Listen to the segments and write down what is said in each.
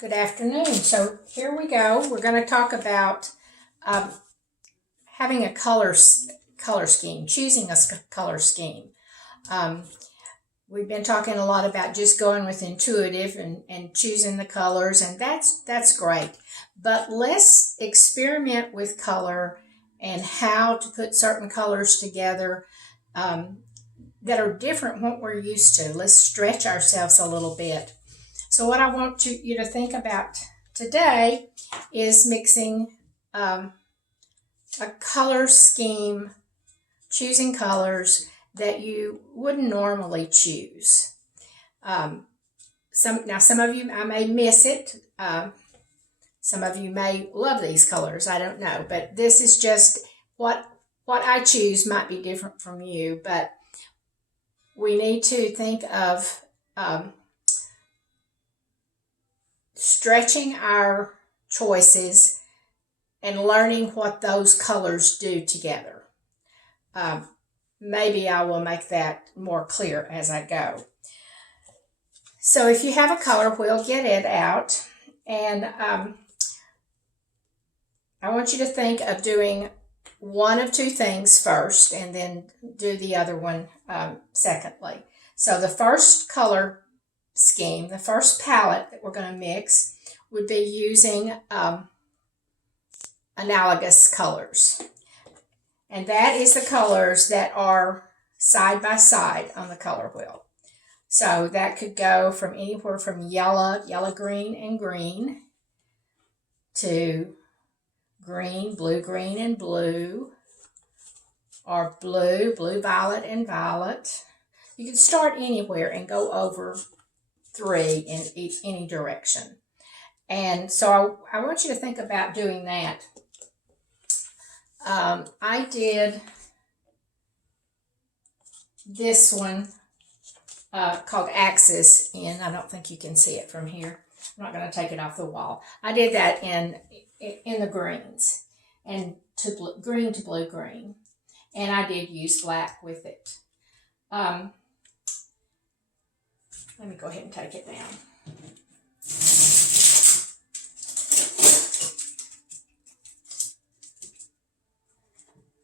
Good afternoon. So here we go. We're going to talk about having a color scheme, choosing a color scheme. We've been talking a lot about just going with intuitive and choosing the colors, and that's great. But let's experiment with color and how to put certain colors together that are different from what we're used to. Let's stretch ourselves a little bit. So what I want you to think about today is mixing a color scheme, choosing colors that you wouldn't normally choose. Some of you, I may miss it. Some of you may love these colors. I don't know, but this is just what I choose might be different from you. But we need to think of stretching our choices and learning what those colors do together. Maybe I will make that more clear as I go. So if you have a color wheel, get it out, and I want you to think of doing one of two things first and then do the other one secondly. So the first color scheme, the first palette that we're going to mix would be using analogous colors. And that is the colors that are side by side on the color wheel. So that could go from anywhere from yellow, green, and green to green, blue, and blue, or blue, violet, and violet. You can start anywhere and go over 3 in any direction. And so I want you to think about doing that. I did this one called Axis in, I don't think you can see it from here. I'm not going to take it off the wall. I did that in the greens, and green to blue green. And I did use black with it. Let me go ahead and take it down.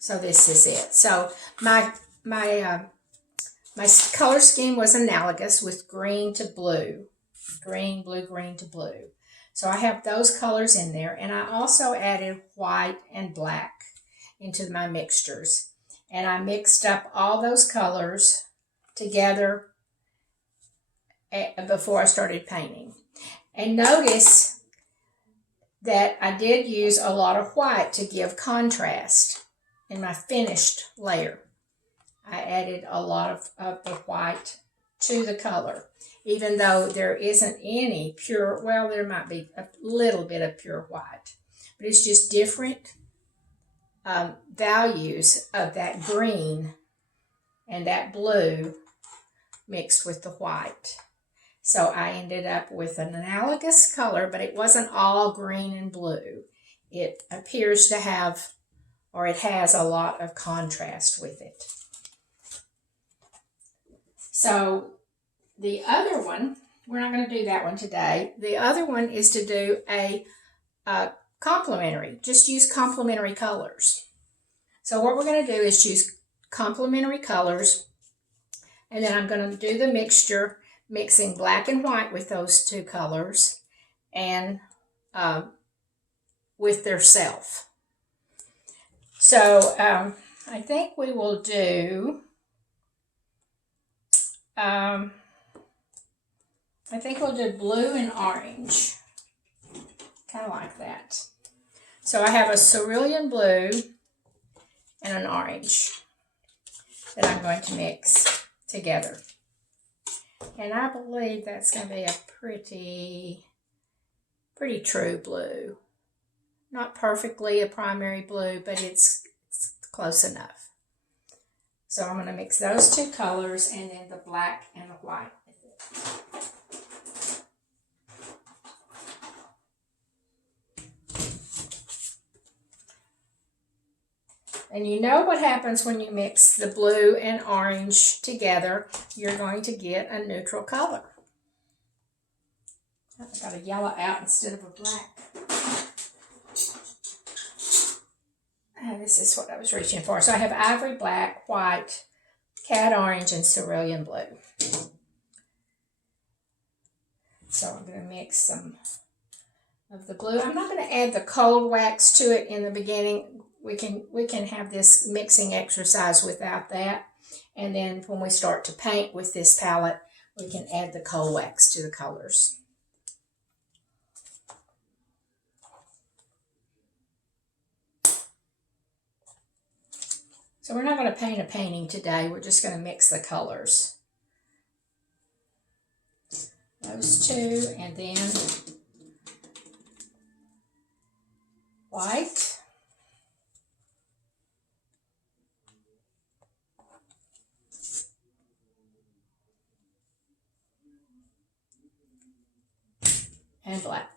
So this is it. So my color scheme was analogous with green to blue. Green, blue, green to blue. So I have those colors in there, and I also added white and black into my mixtures. And I mixed up all those colors together before I started painting. And notice that I did use a lot of white to give contrast in my finished layer. I added a lot of the white to the color, even though there isn't any pure, well, there might be a little bit of pure white, but it's just different values of that green and that blue mixed with the white. So I ended up with an analogous color, but it wasn't all green and blue. It appears to have, or it has, a lot of contrast with it. So the other one, we're not going to do that one today. The other one is to do a complementary. Just use complementary colors. So what we're going to do is choose complementary colors, and then I'm going to do the mixture, mixing black and white with those two colors and with their self. So I think we will do, I think we'll do blue and orange, kind of like that. So I have a cerulean blue and an orange that I'm going to mix together. And I believe that's going to be a pretty true blue. Not perfectly a primary blue, but it's close enough. So I'm going to mix those two colors and then the black and the white with it. And you know what happens when you mix the blue and orange together, you're going to get a neutral color. I got a yellow out instead of a black. This is what I was reaching for. So I have ivory black, white, cat orange, and cerulean blue. So I'm going to mix some of the glue. I'm not going to add the cold wax to it in the beginning. We can have this mixing exercise without that. And then when we start to paint with this palette, we can add the cold wax to the colors. So we're not going to paint a painting today. We're just going to mix the colors. Those two, and then white. And black.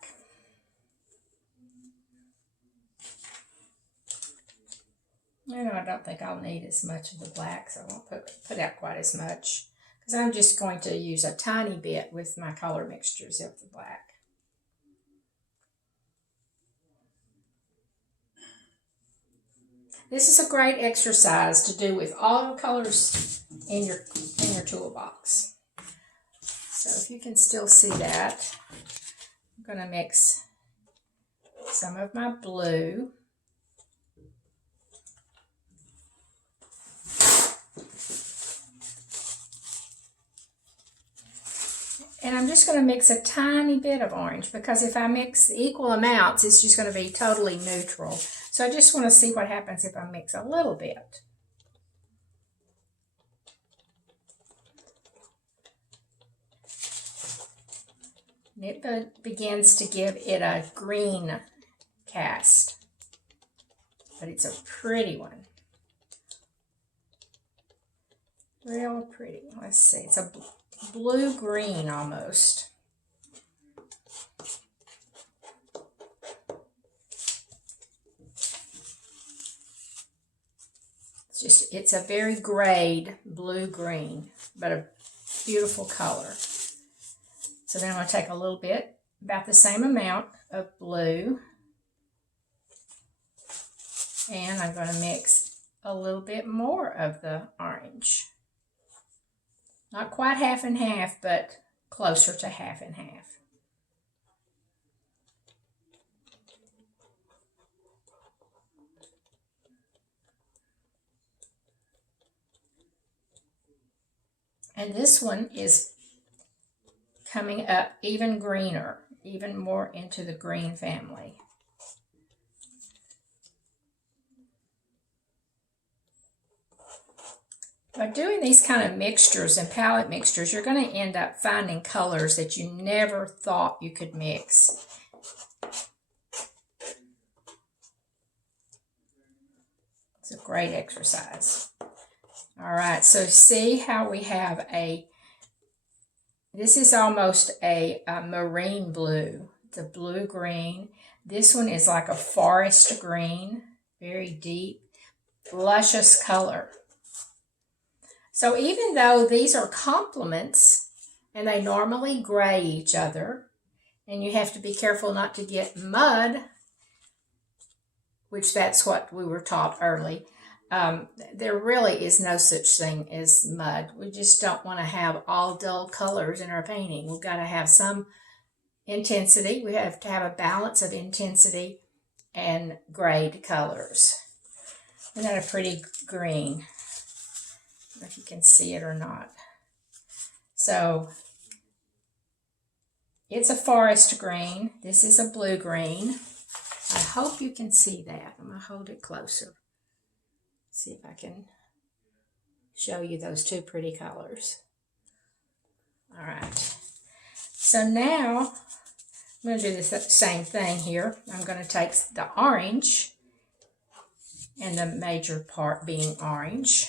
I don't think I'll need as much of the black, so I won't put out quite as much, because I'm just going to use a tiny bit with my color mixtures of the black. This is a great exercise to do with all the colors in your toolbox. So if you can still see that, I'm going to mix some of my blue. And I'm just going to mix a tiny bit of orange, because if I mix equal amounts, it's just going to be totally neutral. So I just want to see what happens if I mix a little bit. And it begins to give it a green cast, but it's a pretty one. Real pretty. Let's see, it's a blue-green almost. It's a very grayed blue-green, but a beautiful color. So then I'm going to take a little bit, about the same amount of blue, and I'm going to mix a little bit more of the orange. Not quite half and half, but closer to half and half. And this one is coming up even greener, even more into the green family. By doing these kind of mixtures and palette mixtures, you're going to end up finding colors that you never thought you could mix. It's a great exercise. All right, so see how we have this is almost a marine blue. It's a blue-green. This one is like a forest green, very deep, luscious color. So even though these are complements, and they normally gray each other, and you have to be careful not to get mud, which that's what we were taught early, there really is no such thing as mud. We just don't want to have all dull colors in our painting. We've got to have some intensity. We have to have a balance of intensity and grayed colors. Isn't that a pretty green? I don't know if you can see it or not. So it's a forest green. This is a blue green. I hope you can see that. I'm going to hold it closer. See if I can show you those two pretty colors. All right. So now I'm going to do the same thing here. I'm going to take the orange, and the major part being orange,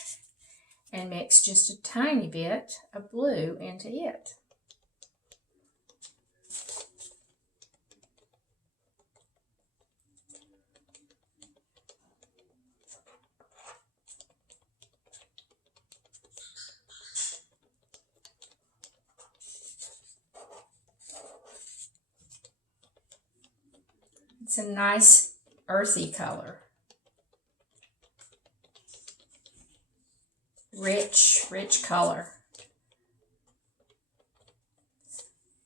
and mix just a tiny bit of blue into it. It's a nice earthy color. Rich color.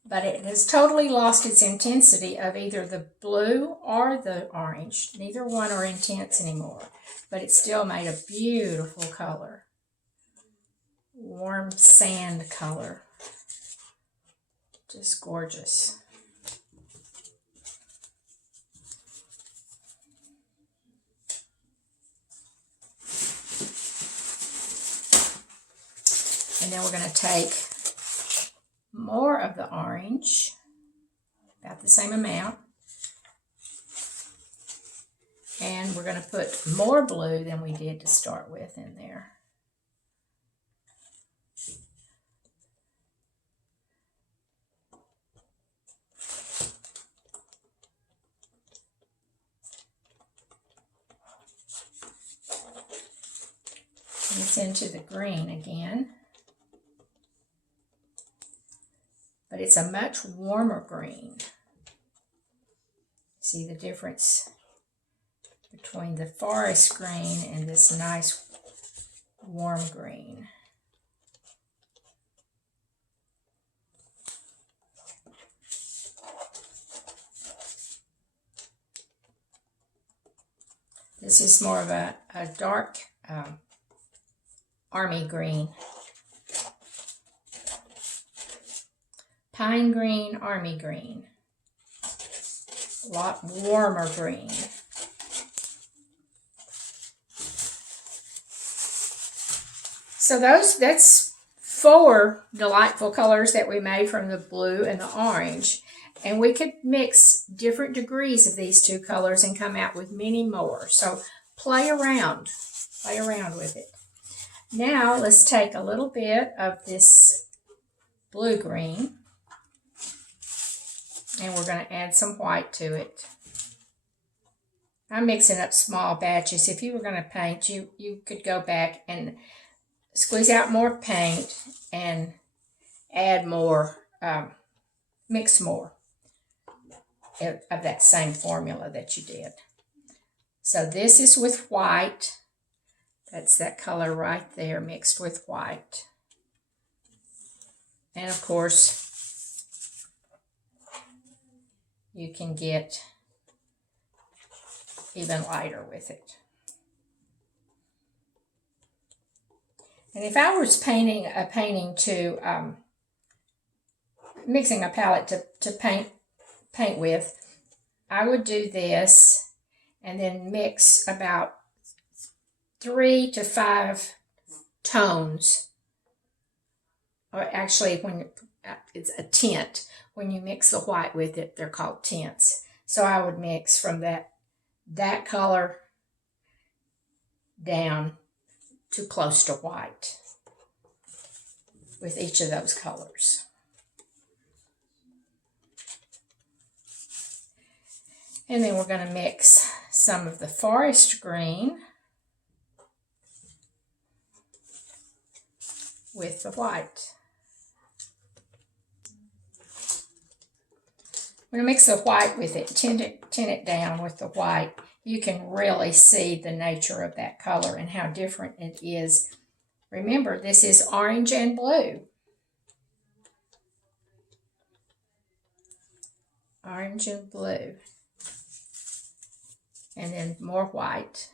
But it has totally lost its intensity of either the blue or the orange. Neither one are intense anymore. But it still made a beautiful color. Warm sand color. Just gorgeous. And then we're going to take more of the orange, about the same amount, and we're going to put more blue than we did to start with in there. And it's into the green again. But it's a much warmer green. See the difference between the forest green and this nice warm green. This is more of a dark army green. Pine green, army green. A lot warmer green. So that's 4 delightful colors that we made from the blue and the orange. And we could mix different degrees of these 2 colors and come out with many more. So play around with it. Now let's take a little bit of this blue-green. And we're going to add some white to it. I'm mixing up small batches. If you were going to paint, you could go back and squeeze out more paint and add more, mix more of that same formula that you did. So this is with white. That's that color right there mixed with white. And of course, you can get even lighter with it. And if I was painting a painting to, mixing a palette to paint with, I would do this and then mix about 3 to 5 tones. Or actually, when it's a tint. When you mix the white with it, they're called tints. So I would mix from that color down to close to white with each of those colors. And then we're going to mix some of the forest green with the white. We're going to mix the white with it, tint it down with the white. You can really see the nature of that color and how different it is. Remember, this is orange and blue. Orange and blue. And then more white.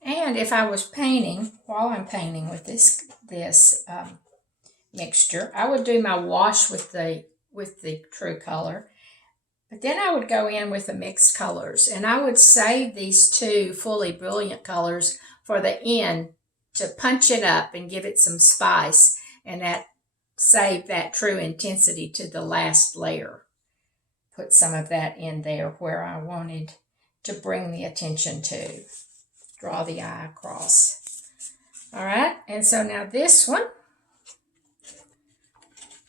And if I was painting, while I'm painting with this mixture, I would do my wash with the true color. But then I would go in with the mixed colors. And I would save these 2 fully brilliant colors for the end to punch it up and give it some spice. And that save that true intensity to the last layer. Put some of that in there where I wanted to bring the attention to. Draw the eye across. All right, and so now this one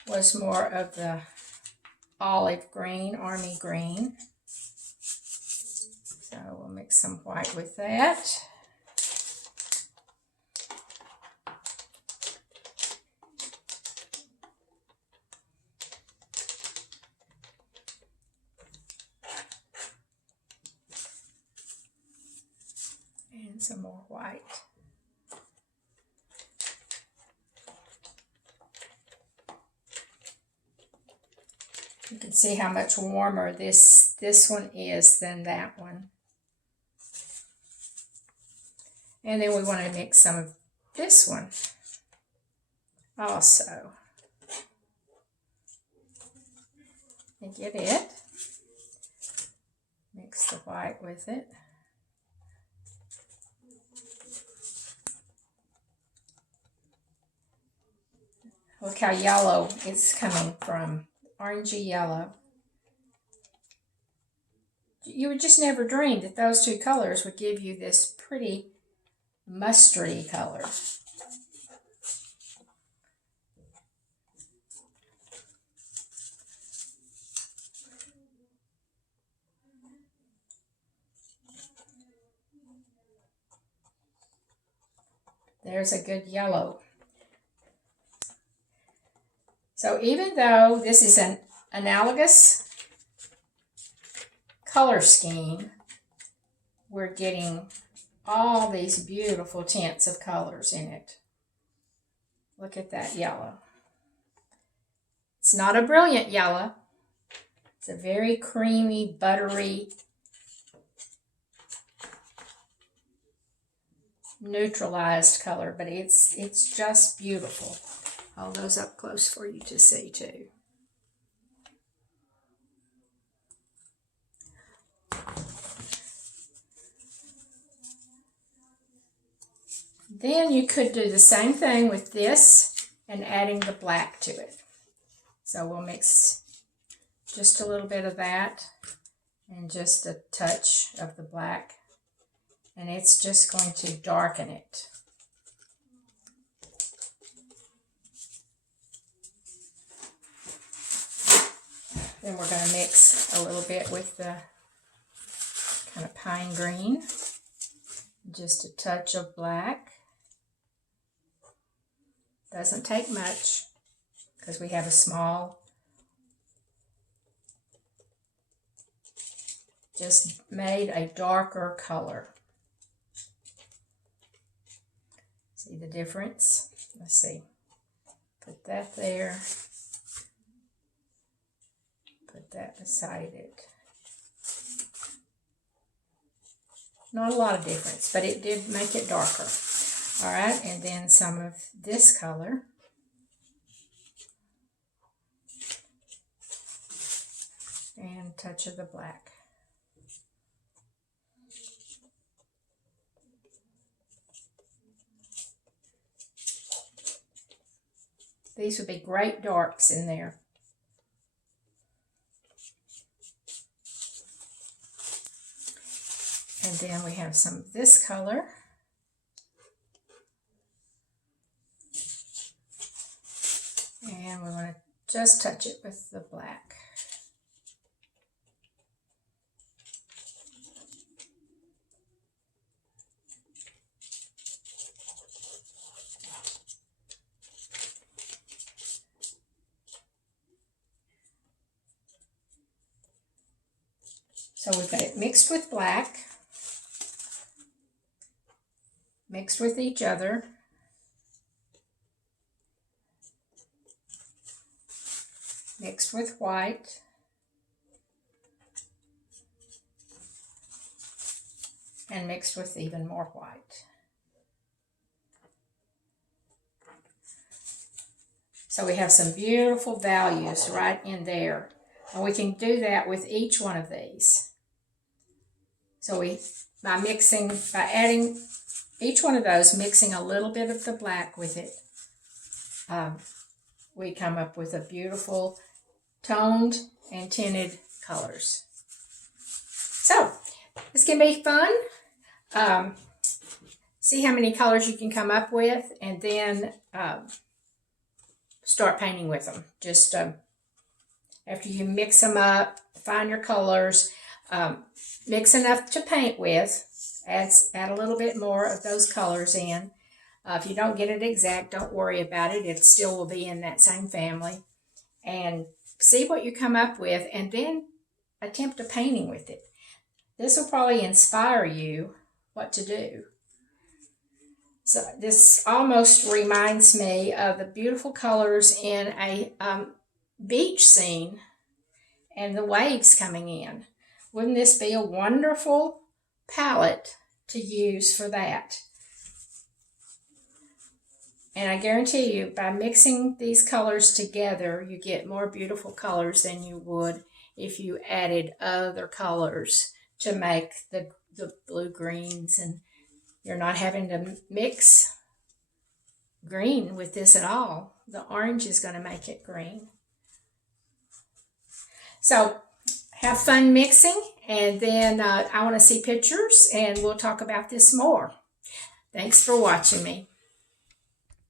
was more of the olive green, army green. So we'll mix some white with that. And some more white. You can see how much warmer this one is than that one. And then we want to mix some of this one also. And get it. Mix the white with it. Look how yellow it's coming from. Orangey yellow. You would just never dream that those two colors would give you this pretty mustardy color. There's a good yellow. So even though this is an analogous color scheme, we're getting all these beautiful tints of colors in it. Look at that yellow. It's not a brilliant yellow. It's a very creamy, buttery, neutralized color, but it's just beautiful. Hold those up close for you to see too. Then you could do the same thing with this and adding the black to it. So we'll mix just a little bit of that and just a touch of the black, and it's just going to darken it. Then we're going to mix a little bit with the kind of pine green, just a touch of black. Doesn't take much because we have a small, just made a darker color. See the difference? Let's see. Put that there. Put that beside it. Not a lot of difference, but it did make it darker. All right, and then some of this color. And a touch of the black. These would be great darks in there. And then we have some of this color. And we want to just touch it with the black. So we've got it mixed with black, mixed with each other. Mixed with white. And mixed with even more white. So we have some beautiful values right in there. And we can do that with each one of these. So by adding each one of those, mixing a little bit of the black with it, we come up with a beautiful toned and tinted colors. So this can be fun. See how many colors you can come up with, and then start painting with them. Just after you mix them up, find your colors. Mix enough to paint with. Add a little bit more of those colors in. If you don't get it exact, don't worry about it. It still will be in that same family. And see what you come up with, and then attempt a painting with it. This will probably inspire you what to do. So this almost reminds me of the beautiful colors in a beach scene and the waves coming in. Wouldn't this be a wonderful palette to use for that? And I guarantee you, by mixing these colors together, you get more beautiful colors than you would if you added other colors to make the blue greens. And you're not having to mix green with this at all. The orange is going to make it green. So have fun mixing, and then I want to see pictures, and we'll talk about this more. Thanks for watching me.